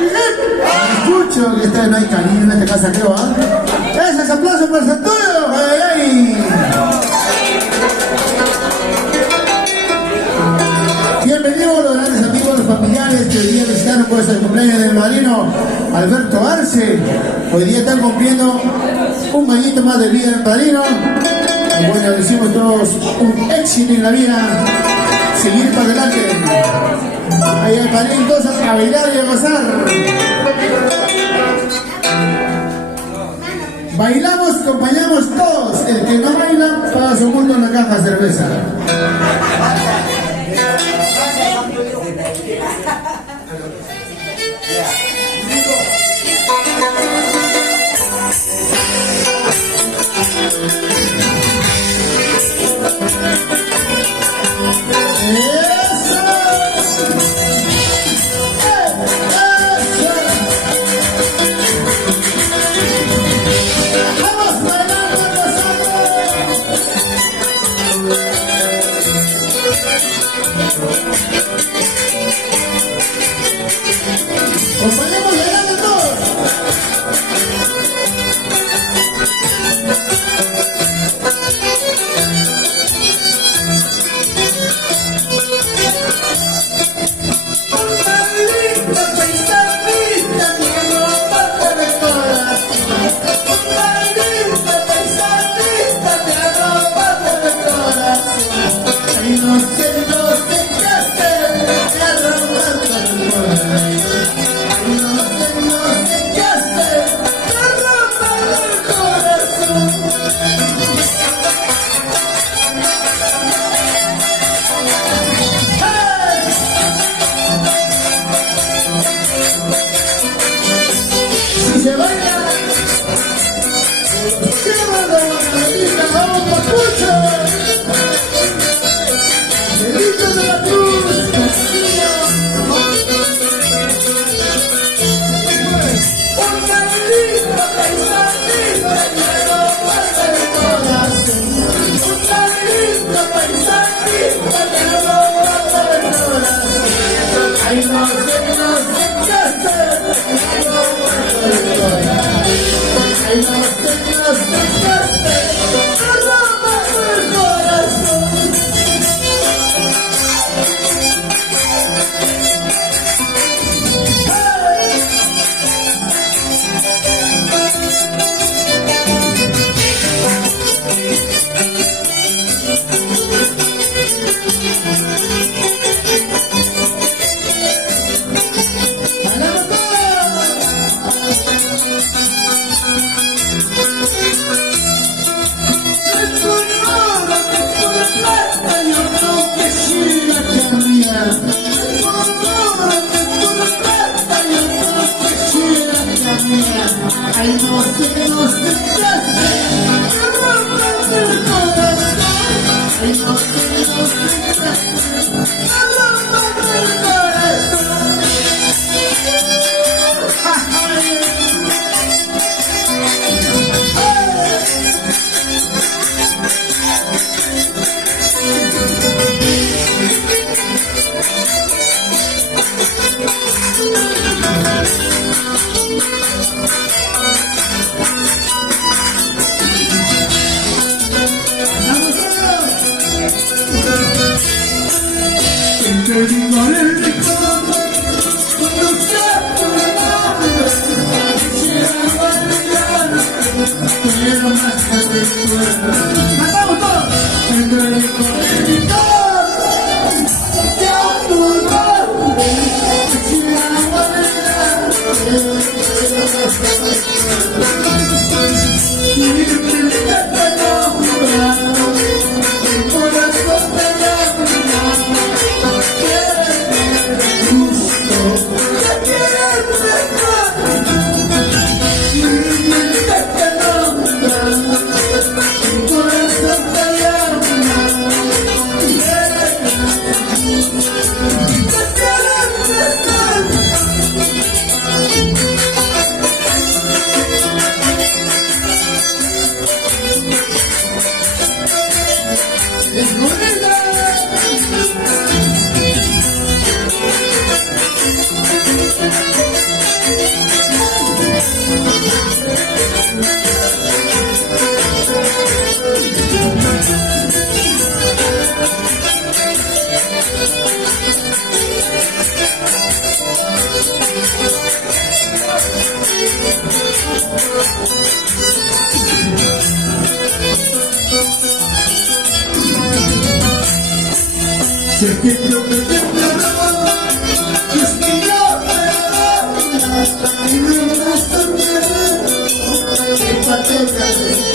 Escucho que no hay cariño en esta casa, creo, ¿ah? ¡Ese es aplauso para el Santuyo! ¡Ay, ay! Bienvenidos los grandes amigos, los familiares que hoy día visitaron por el cumpleaños del padrino Alberto Arce. Hoy día están cumpliendo un añito más de vida del padrino. Y bueno, decimos todos un éxito en la vida. Seguir para adelante. Ahí el padrino entonces a bailar y a gozar. Bailamos, acompañamos todos. El que no baila, paga su multa en la caja de cerveza. Acompañamos bailando todos. Una linda paisanita que no pasa de corazón. Una linda paisanita que no pasa de corazón. Ay, no sé qué hacer, me arranca el corazón. Si se baila, llévalo a la vida, vamos Mapucho, Delito de la Cruz, Castillo. Una linda paisanita que no pasa de corazón. Una linda paisanita que no pasa de corazón. Ay, no sé qué hacer, ay, no pasa de corazón. Ay, no sé qué hacer, no pasa de corazón. Ay, no sé qué hacer, me rompe el corazón. Ay, no sé qué hacer, me rompe el corazón. Te digo en mi cama, cuando sea tu nombre, quisiera bailar, quiero más que te recuerdo. ¡Cantamos todos! Te digo en mi cama, sea tu nombre, quisiera bailar, quiero más que te recuerdo. Y mi tristeza te nombra, el corazón te llama. que yo me quiero, es que yo me amo, y me gusta tener empatía de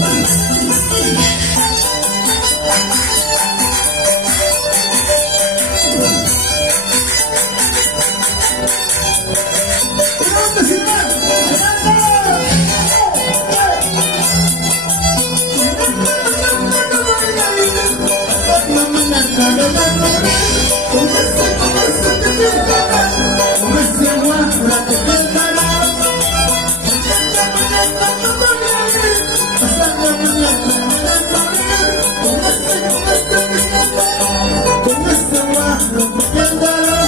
Thank you. Con ese guapo te quedará. Pasando mañana. Con ese guapo te quedará.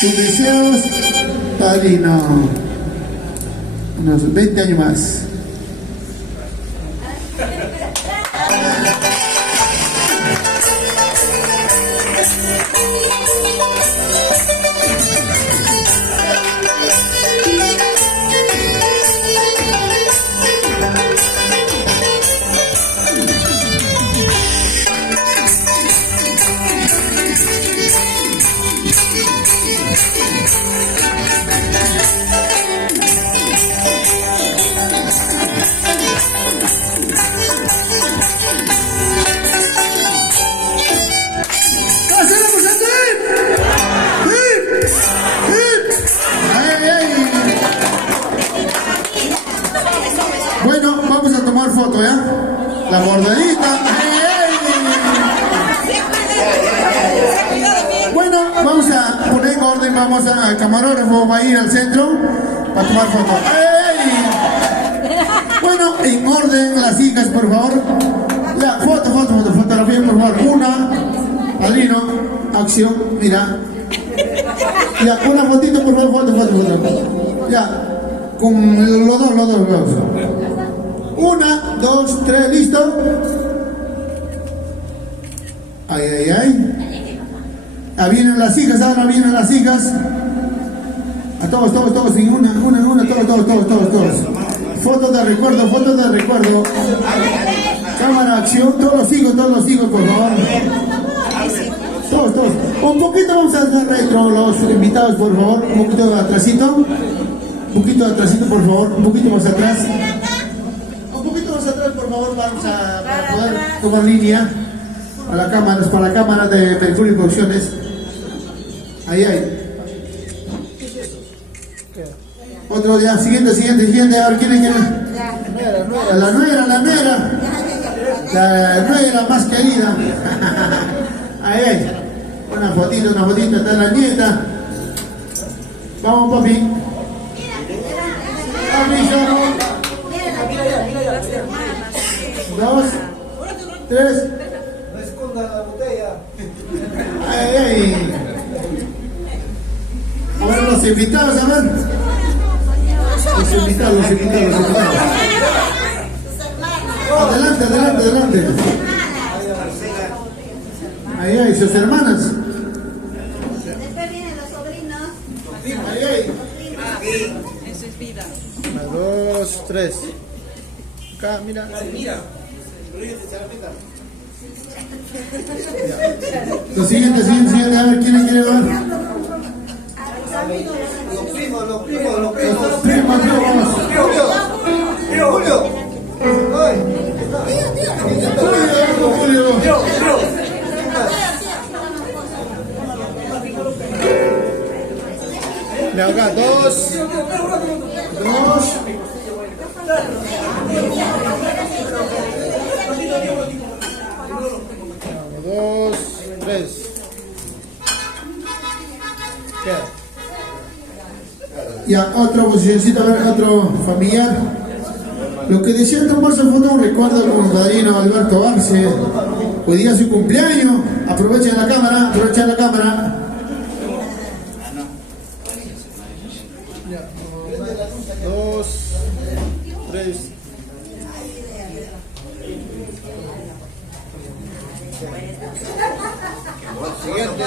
Tus deseos, padrino. Unos 20 años más. Bueno, vamos a tomar foto, ¿ya? La bordadita. Bueno, vamos a poner en orden, vamos al camarógrafo, va a ir al centro para tomar foto. Bueno, en orden, las hijas, por favor. Ya, fotografía, por favor. Una, padrino, acción, mira. Ya, una fotito, por favor, foto. Ya, con los dos. Una, dos, tres, listo. Ay. Ah, vienen las hijas, ahora vienen las hijas. A todos, en una, todos. todos. Fotos de recuerdo. Cámara, acción, todos los hijos, por favor. Todos. Un poquito vamos a hacer retro, los invitados, por favor. Un poquito atrasito, por favor. Un poquito más atrás. Por favor, vamos a para poder tomar línea a la cámara, para la cámara de Mercurio Producciones. Ahí. Otro día, siguiente, a ver quién es. La nuera más querida. Ahí. Una fotito, está la nieta. Vamos, papi. Dos, tres. No esconda la botella. Ay. A ver, los invitados, a ver. Los invitados. Adelante. Ahí, sus hermanas. Después vienen los sobrinos. Ahí. Eso es vida. 1, 2, 3. Acá, mira. Lo siguiente, a ver quién quiere ver. Los primos. Julio. De acá, 2. 2, 3. Ya, otra posicioncita, a ver, otro familiar. Lo que decía tomarse foto, un recuerdo con el padrino Alberto Arce. Hoy día es su cumpleaños. Aprovechen la cámara. 2, 3. Siguiente.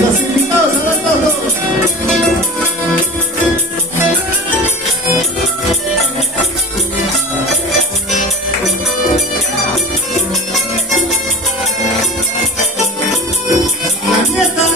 Los invitados a ver todos. La nieta.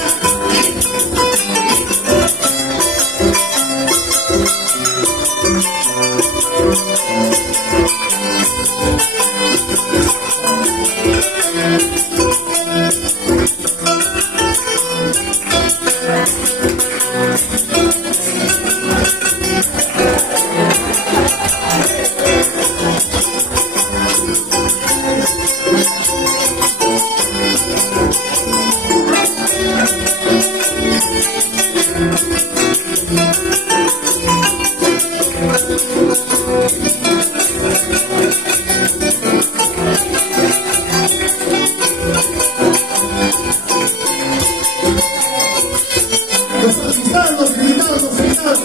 Los invitados, los invitados, los invitados.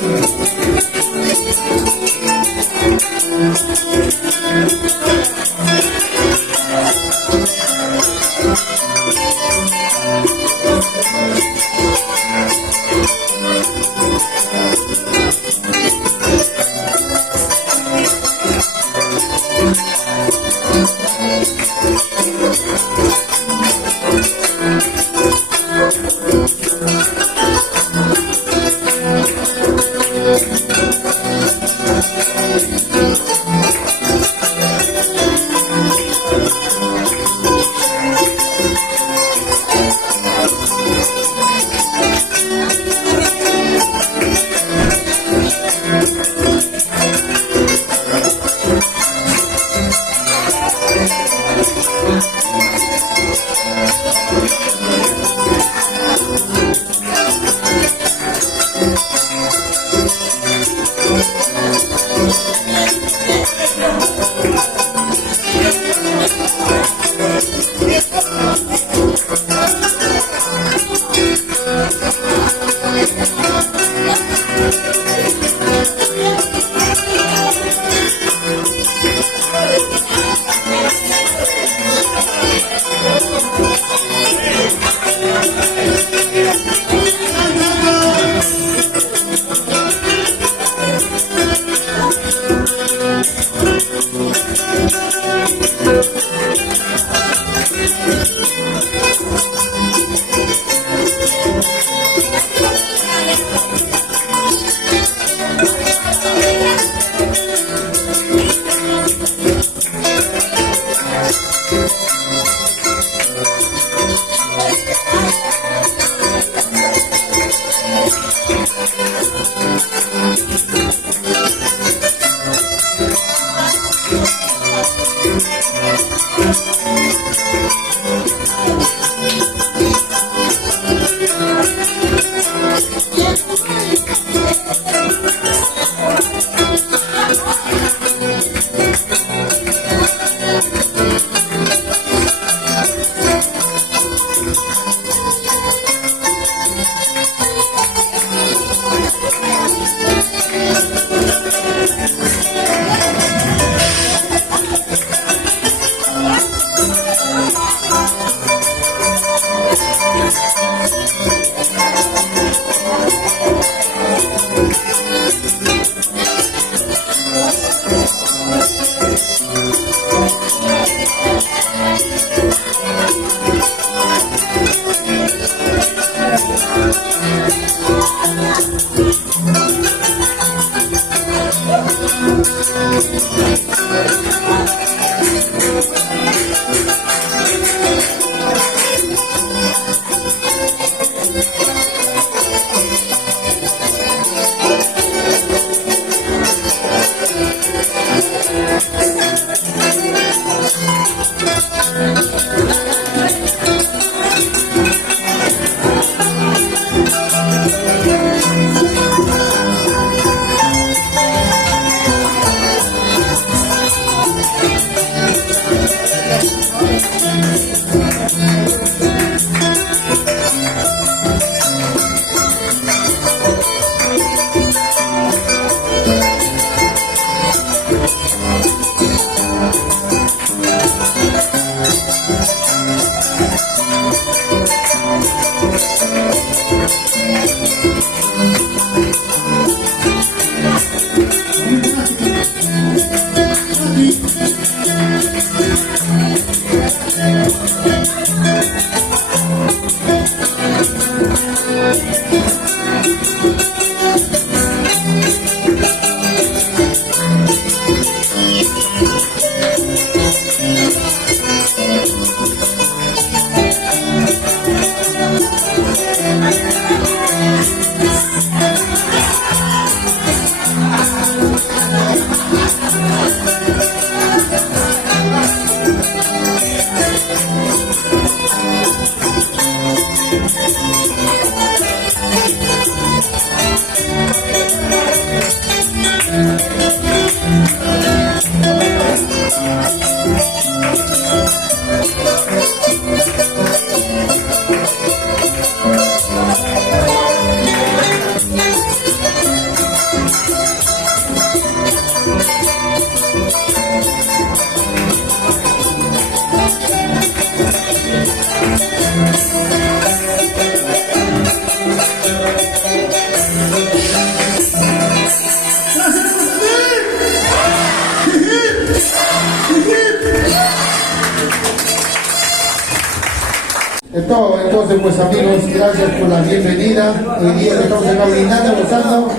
Entonces, pues amigos, gracias por la bienvenida. Hoy día estamos acá brindando, gozando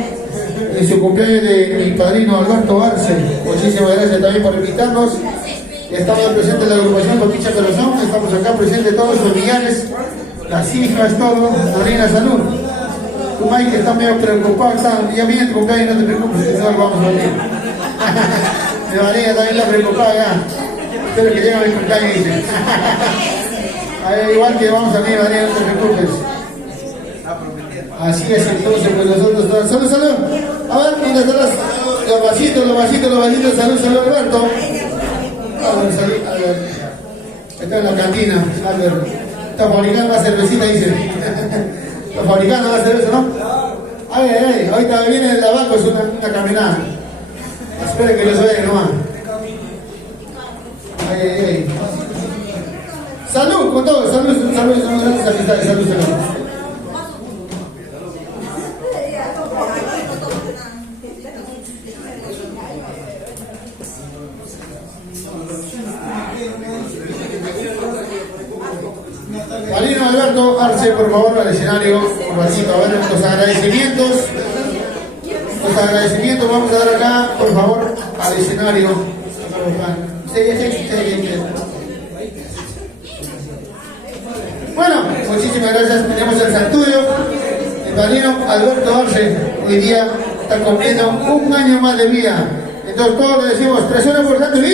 en su cumpleaños de mi padrino Alberto Arce. Muchísimas gracias también por invitarnos. Estamos presentes en la agrupación Coquicha Corazón. Estamos acá presentes todos los familiares, las hijas, todo. Marina, salud. Tu Mike está medio preocupado, ya viene tu cumpleaños, no te preocupes, que no vamos a venir. Mi Marina también está preocupada ya. Espero que llegue mi cumpleaños, dice. Igual que vamos a venir, María, no te preocupes. Así es, entonces, pues nosotros todos. ¡Salud, salud! A ver, ¿dónde están los vasitos? ¡Salud, Alberto! Salud, a ver. Está en la cantina, Albert. Está fabricando la cervecita, dice. Está fabricando la cerveza, ¿no? Ay, ahorita viene el abajo, es una caminada. Espere que les vaya nomás. Ay. Salud con todos, salud, somos grandes amistades, salud. Marino Alberto Arce, por favor, al escenario, un ratito, a ver los agradecimientos. Vamos a dar acá, por favor, al escenario. Bueno, muchísimas gracias. Tenemos el santuario. El padrino Alberto Arce hoy día está cumpliendo un año más de vida. Entonces todos le decimos, presiona por tanto y...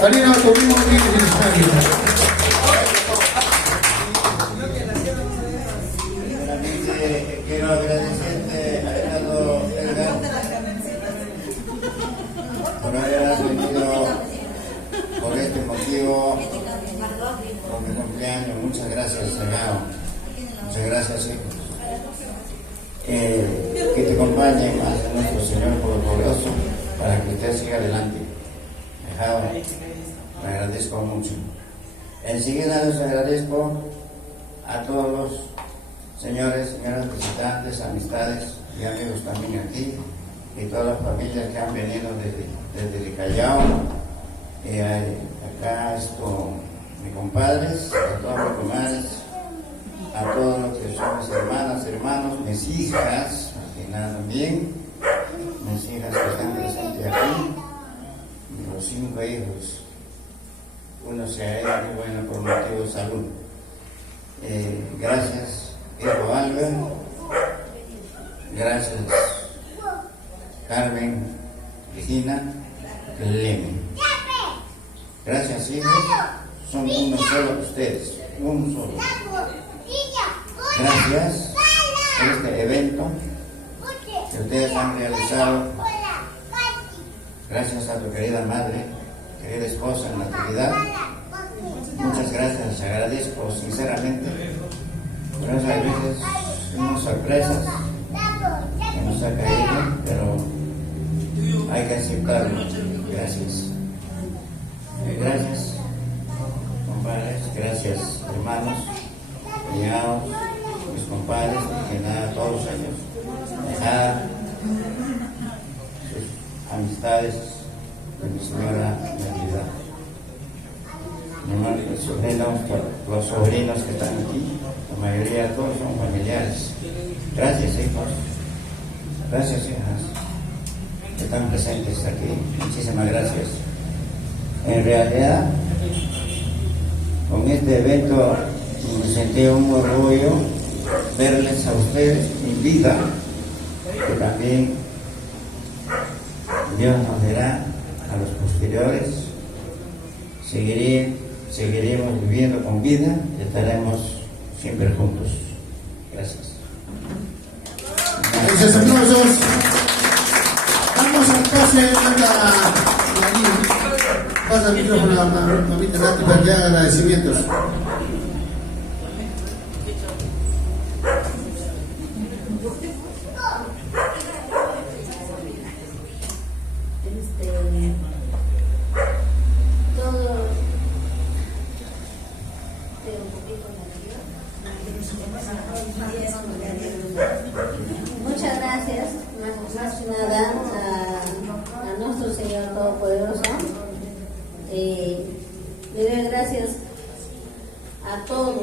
Padrino, tuvimos un día en el escenario. Quiero agradecerte a Edgardo por haber venido por este motivo, por mi cumpleaños. Muchas gracias, Edgardo. Muchas gracias, hijos. Que te acompañe más de nuestro Señor Todopoderoso para que usted siga adelante. Dejado, me agradezco mucho. Enseguida les agradezco a todos los señores, señoras visitantes, amistades y amigos también aquí, y todas las familias que han venido desde el Callao. Acá mis compadres, a todos los comadres, a todos los que son mis hermanas, hermanos, mis hijas, aquí nada también, mis hijas que están presentes aquí, los 5 hijos. Uno se ha ido, bueno, por motivo de salud. Gracias, hijo Albert. Gracias, Carmen, Regina, Clemen. Gracias, hijos. Son uno solo ustedes, un solo. Gracias por este evento que ustedes han realizado Gracias a tu querida madre, querida esposa en la actividad. Muchas gracias, les agradezco sinceramente. Pero a veces unas sorpresas que nos ha caído, pero hay que aceptarlo. Gracias. Gracias, compadres, gracias, hermanos, cuñados, mis compadres, que nada, todos ellos, dejar sus amistades de mi señora Natividad. Los sobrinos que están aquí, la mayoría todos son familiares. Gracias, hijos. Gracias, hijas, que están presentes aquí. Muchísimas gracias. En realidad, con este evento me sentí un orgullo verles a ustedes en vida, que también Dios nos dará a los posteriores. Seguiremos viviendo con vida y estaremos siempre juntos. Gracias. Muchos aplausos. Vamos al pase pasa el micrófono a mamita Nati para que haga agradecimientos. Muchas gracias, más que nada, a nuestro Señor Todopoderoso. Le doy gracias a todos,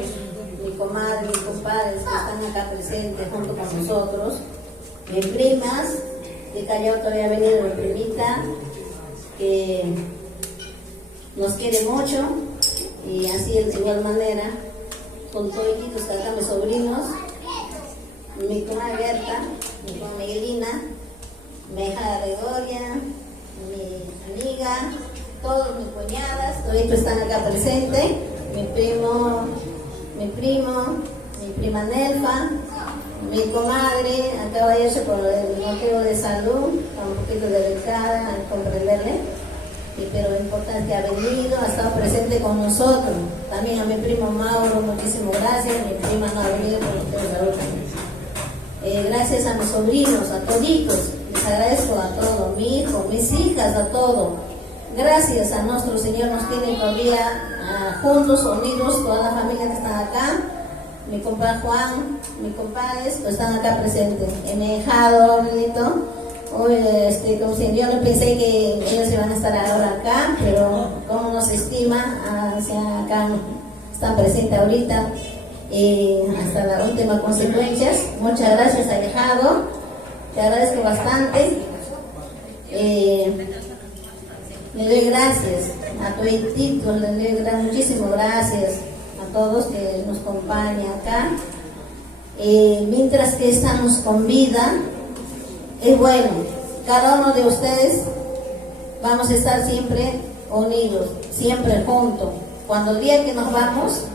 mi comadre, mis compadres que están acá presentes junto con nosotros, mis primas, de Callao todavía ha venido mi primita, que nos quiere mucho, y así de igual manera, con todos acá mis sobrinos, mi comadre Berta, mi comadre Miguelina, mi hija Gregoria, mi amiga, todos mis cuñadas, todos están acá presentes, mi primo, mi prima Nelfa, mi comadre, acaba de irse por el motivo de salud, está un poquito delicada al comprenderle, pero lo importante que ha venido, ha estado presente con nosotros. También a mi primo Mauro, muchísimas gracias, mi prima no ha venido por motivo de salud también. Gracias a mis sobrinos, a toditos, les agradezco a todos, mi hijo, mis hijas, a todos. Gracias a nuestro Señor, nos tiene todavía juntos, unidos, toda la familia que están acá. Mi compadre Juan, mis compadres, pues están acá presentes. Me he dejado, bonito. Hoy, como si yo no pensé que ellos iban a estar ahora acá, pero como nos estima, acá están presentes ahorita. Hasta las últimas consecuencias. Muchas gracias, Alejado. Te agradezco bastante. Le doy gracias a tu título, le doy muchísimas gracias a todos que nos acompañan acá. Mientras que estamos con vida, es bueno, cada uno de ustedes vamos a estar siempre unidos, siempre juntos. Cuando el día que nos vamos,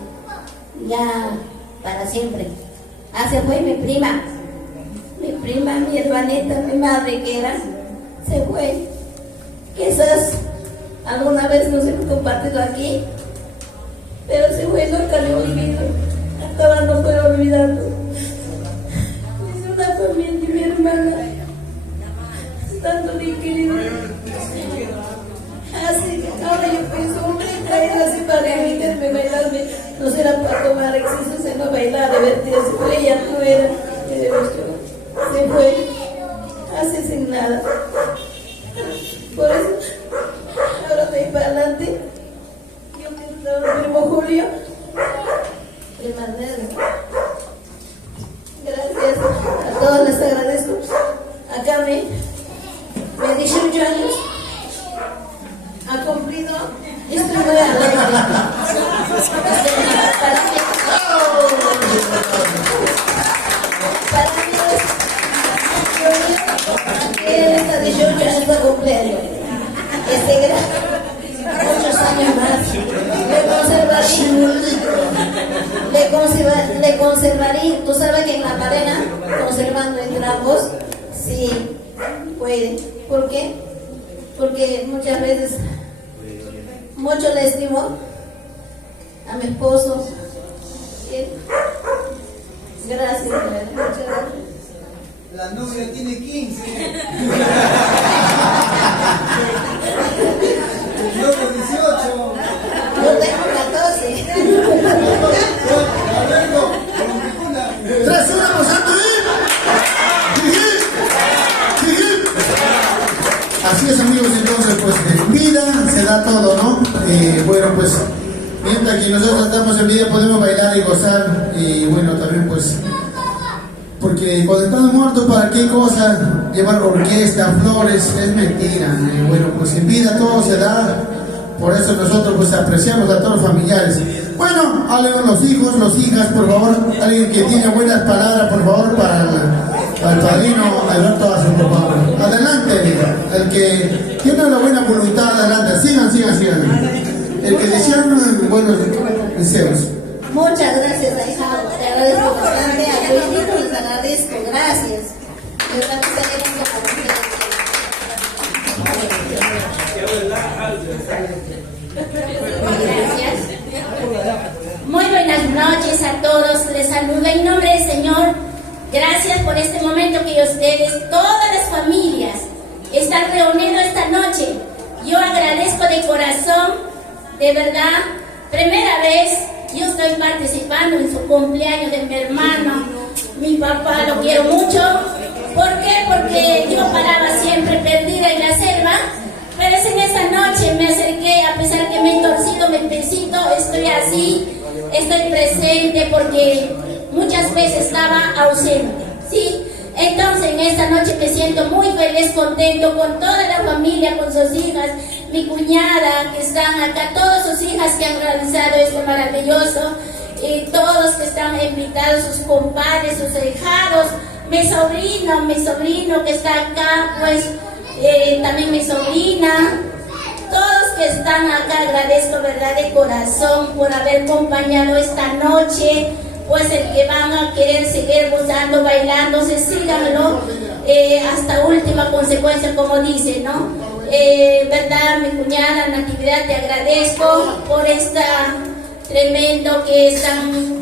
ya para siempre. Se fue mi prima, mi hermanita, mi madre que era, se fue. Quizás alguna vez nos hemos compartido aquí, pero se fue, nunca le olvido. Hasta ahora no puedo olvidarlo. Es una familia, mi hermana, tanto de querido. Así que ahora yo pienso, hombre, traer así para invitarme a bailarme, no será para tomar exceso, sino bailar, divertirse, pero ella no era, se fue, así sin nada. Por eso, ahora de ahí para adelante, yo quiero dar al primo Julio, prima Nelfa. Gracias, a todos les agradezco. Acá me 18 años, ha cumplido, estoy muy alegre. Para mí él está 18 años de cumpleaños. Muchos años más. Le conservaría. Tú sabes que en la pareja, conservando entre ambos, sí puede. ¿Por qué? porque muchas veces, mucho le estimo a mi esposo. Gracias, de verdad, muchas gracias. La novia tiene 15. Yo con 18. Yo tengo 14. Alberto, con ninguna. 3-1 por Santo Así es, amigos, entonces pues en vida se da todo, ¿no? Bueno, pues mientras que nosotros estamos en vida podemos bailar y gozar, y bueno, también pues porque cuando estamos muertos, ¿para qué cosa llevar orquesta, flores? Es mentira. Bueno, pues en vida todo se da, por eso nosotros pues apreciamos a todos los familiares. Bueno, hablen los hijos, las hijas, por favor, alguien que tiene buenas palabras, por favor, para el padrino Alberto Ace, por favor. Adelante, el que tiene la buena voluntad, adelante, sigan. El que desean buenos deseos. Muchas gracias, ahijado. Te agradezco bastante. A tu hijito les agradezco. Gracias. De verdad que estaré Gracias. Muy buenas noches a todos. Les saludo en nombre del Señor. Gracias por este momento que ustedes, todas las familias, están reunidos esta noche. Yo agradezco de corazón, de verdad. Primera vez yo estoy participando en su cumpleaños de mi hermano. Mi papá lo quiero mucho. ¿Por qué? Porque yo paraba siempre perdida en la selva. Pero es en esa noche me acerqué, a pesar que me he torcido mi pesito, estoy así, estoy presente porque muchas veces estaba ausente, ¿sí? Entonces en esta noche me siento muy feliz, contento con toda la familia, con sus hijas, mi cuñada que están acá, todas sus hijas que han realizado esto maravilloso, y todos que están invitados, sus compadres, sus ahijados, mi sobrino que está acá, pues también mi sobrina, todos que están acá, agradezco verdad de corazón por haber acompañado esta noche. Pues el que van a querer seguir gozando, bailando, síganlo hasta última consecuencia, como dice, ¿no? Verdad, mi cuñada Natividad, te agradezco por esta tremendo que están.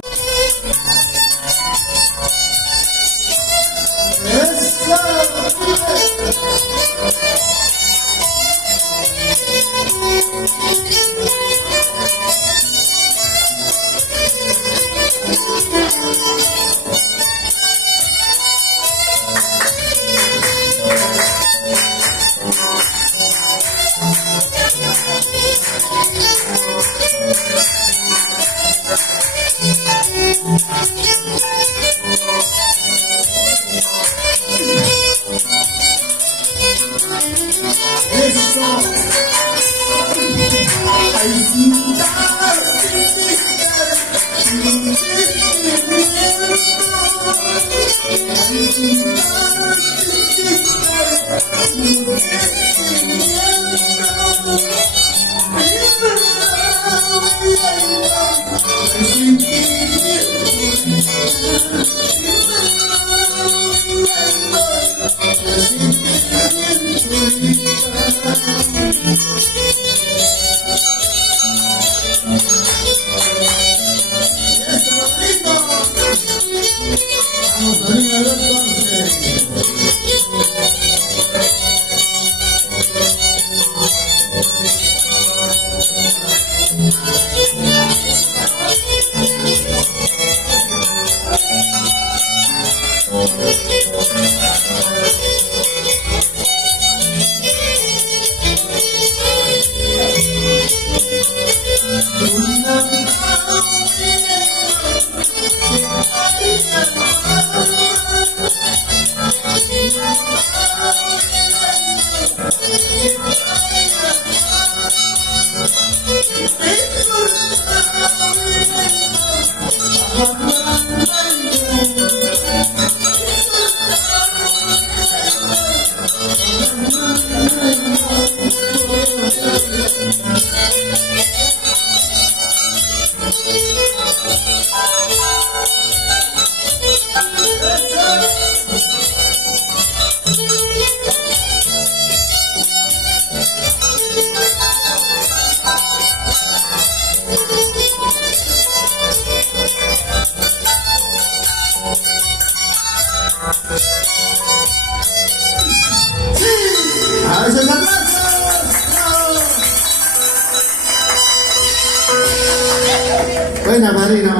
pena, padrino.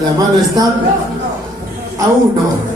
La mano está a 1.